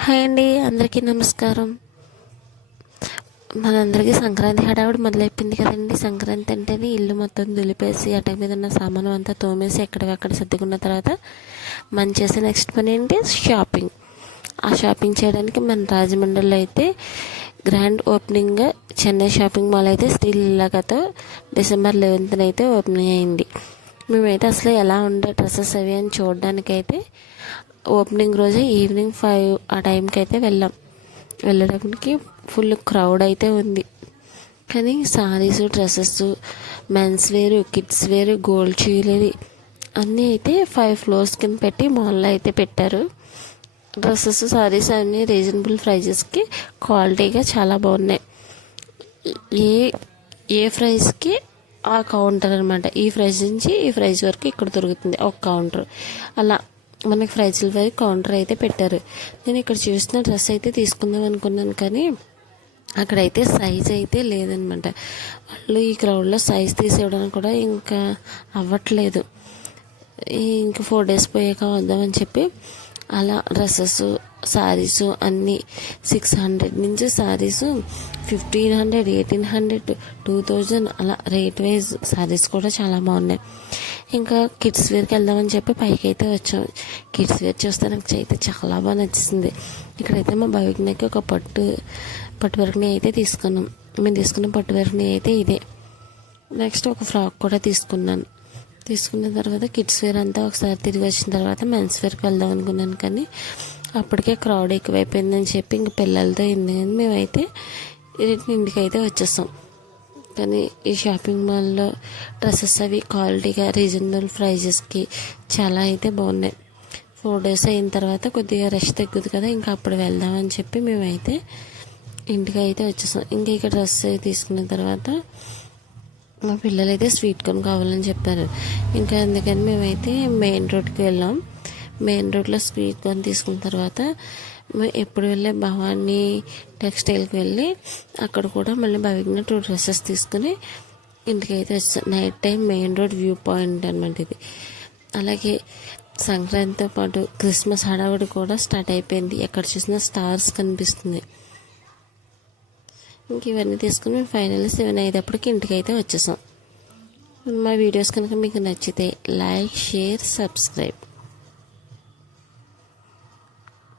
Hi అండి అందరికీ నమస్కారం. మనందరికీ సంక్రాంతి హడావిడ మొదలైపోయింది కదండి. సంక్రాంతి అంటేనే ఇల్లు మొత్తం దులిపేసి అటక మీద ఉన్న సామాను అంతా తోమేసి ఎక్కడికక్కడ సర్దుకున్న తర్వాత మనం చేసే నెక్స్ట్ పని ఏంటి? షాపింగ్ ఆ షాపింగ్ చేయడానికి మన రాజమండ్రిలో అయితే grand opening Chennai shopping mall అయితే స్టీల్ ఇలాగతో డిసెంబర్ లెవెన్త్న అయితే ఓపెనింగ్ అయింది. మేమైతే అసలు ఎలా ఉండే డ్రెస్సెస్ అవి అని చూడడానికైతే ఓపెనింగ్ రోజు ఈవినింగ్ ఫైవ్ ఆ టైంకి అయితే వెళ్ళాం. వెళ్ళడానికి ఫుల్ క్రౌడ్ అయితే ఉంది. కానీ సారీస్ డ్రెస్సెస్ మెన్స్ వేరు కిడ్స్ వేరు గోల్డ్ జ్యువెలరీ అన్నీ అయితే ఫైవ్ ఫ్లోర్స్ కింద పెట్టి మాల్లో అయితే పెట్టారు. డ్రెస్సెస్ సారీస్ అన్నీ రీజనబుల్ ప్రైజెస్కి క్వాలిటీగా చాలా బాగున్నాయి. ఏ ఏ ప్రైస్కి ఆ కౌంటర్ అనమాట ఈ ప్రైస్ నుంచి ఈ ప్రైస్ వరకు ఇక్కడ దొరుకుతుంది ఒక కౌంటర్. అలా మనకి ప్రైజ్ల వరకు కౌంటర్ అయితే పెట్టారు. నేను ఇక్కడ చూసిన డ్రెస్ అయితే తీసుకుందాం అనుకున్నాను కానీ అక్కడైతే సైజ్ అయితే లేదనమాట. వాళ్ళు ఈ క్రౌడ్లో సైజ్ తీసేయడానికి కూడా ఇంకా అవ్వట్లేదు. ఇంకా ఫోర్ డేస్ పోయాక వద్దామని చెప్పి అలా డ్రెస్సెస్ శారీస్ అన్నీ సిక్స్ హండ్రెడ్ నుంచి saris fifteen hundred eighteen hundred two thousand అలా రేట్ వైజ్ శారీస్ కూడా చాలా బాగున్నాయి. ఇంకా కిడ్స్ వేర్కి వెళ్దామని చెప్పి పైకి అయితే వచ్చాం. కిడ్స్ వేర్ చూస్తే నాకు అయితే చాలా బాగా నచ్చింది. ఇక్కడైతే మా బయోగ్నకి ఒక పట్టు పట్టు వరకుని అయితే తీసుకున్నాం. మేము తీసుకున్న పట్టు వరకుని అయితే ఇదే. నెక్స్ట్ ఒక ఫ్రాక్ కూడా తీసుకున్నాను. తీసుకున్న తర్వాత కిడ్స్ వేర్ అంతా ఒకసారి తిరిగి వచ్చిన తర్వాత మెన్స్ వేర్కి వెళ్దాం అనుకున్నాను కానీ అప్పటికే క్రౌడ్ ఎక్కువైపోయిందని చెప్పి ఇంక పిల్లలతో ఇంది కానీ మేమైతే ఇంటికి అయితే వచ్చేస్తాం కానీ ఈ షాపింగ్ మాల్లో డ్రెస్సెస్ అవి క్వాలిటీగా రీజనబుల్ ప్రైజెస్కి చాలా అయితే బాగున్నాయి. ఫోర్ డేస్ అయిన తర్వాత కొద్దిగా రష్ తగ్గుద్ది కదా ఇంకా అప్పుడు వెళ్దామని చెప్పి మేమైతే ఇంటికి అయితే వచ్చేసాం. ఇంకా ఇక్కడ డ్రెస్ తీసుకున్న తర్వాత మా పిల్లలు అయితే స్వీట్ కార్న్ కావాలని చెప్పారు. ఇంకా అందుకని మేమైతే మెయిన్ రోడ్కి వెళ్ళాం. మెయిన్ రోడ్లో స్వీట్ కార్న్ తీసుకున్న తర్వాత ఎప్పుడు వెళ్ళే భవానీ టెక్స్టైల్కి వెళ్ళి అక్కడ కూడా మళ్ళీ భవిజ్ఞ టూ డ్రెస్సెస్ తీసుకుని ఇంటికి అయితే వచ్చాం. Night time main road view point అనమాట ఇది. అలాగే సంక్రాంతితో పాటు క్రిస్మస్ హడావుడి కూడా స్టార్ట్ అయిపోయింది. ఎక్కడ చూసినా స్టార్స్ కనిపిస్తుంది. ఇంక ఇవన్నీ తీసుకుని మేము ఫైనల్లీ సెవెన్ అయ్యేటప్పటికి ఇంటికి అయితే వచ్చేసాం. మా వీడియోస్ కనుక మీకు నచ్చితే like share subscribe.